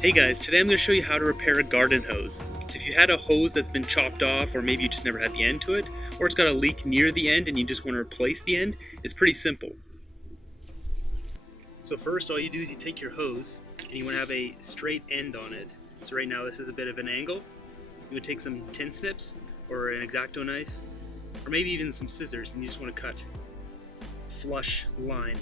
Hey guys, today I'm going to show you how to repair a garden hose. So if you had a hose that's been chopped off, or maybe you just never had the end to it, or it's got a leak near the end and you just want to replace the end, it's pretty simple. So first, all you do is you take your hose and you want to have a straight end on it. So right now this is a bit of an angle. You would take some tin snips or an X-Acto knife, or maybe even some scissors, and you just want to cut a flush line.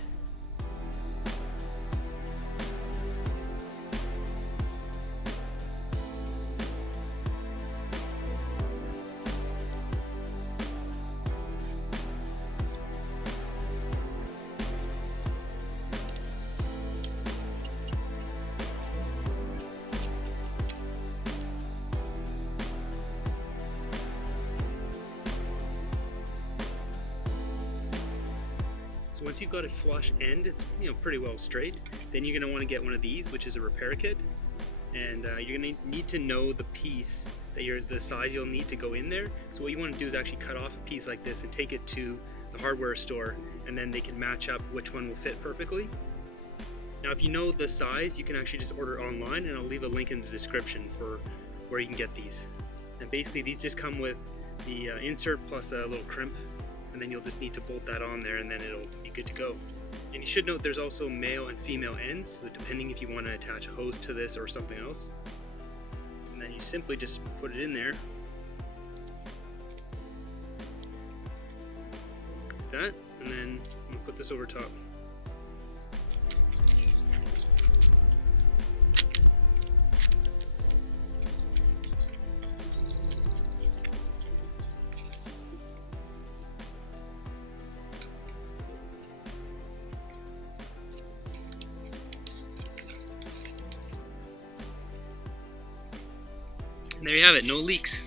So once you've got a flush end, it's pretty well straight, then you're going to want to get one of these, which is a repair kit, and you're going to need to know the piece that the size you'll need to go in there. So what you want to do is actually cut off a piece like this and take it to the hardware store, and then they can match up which one will fit perfectly. Now if you know the size, you can actually just order online, and I'll leave a link in the description for where you can get these. And basically these just come with the insert plus a little crimp, and then you'll just need to bolt that on there, and then it'll be good to go. And you should note there's also male and female ends, so depending if you want to attach a hose to this or something else. And then you simply just put it in there, like that, and then I'm going to put this over top. And there you have it, no leaks.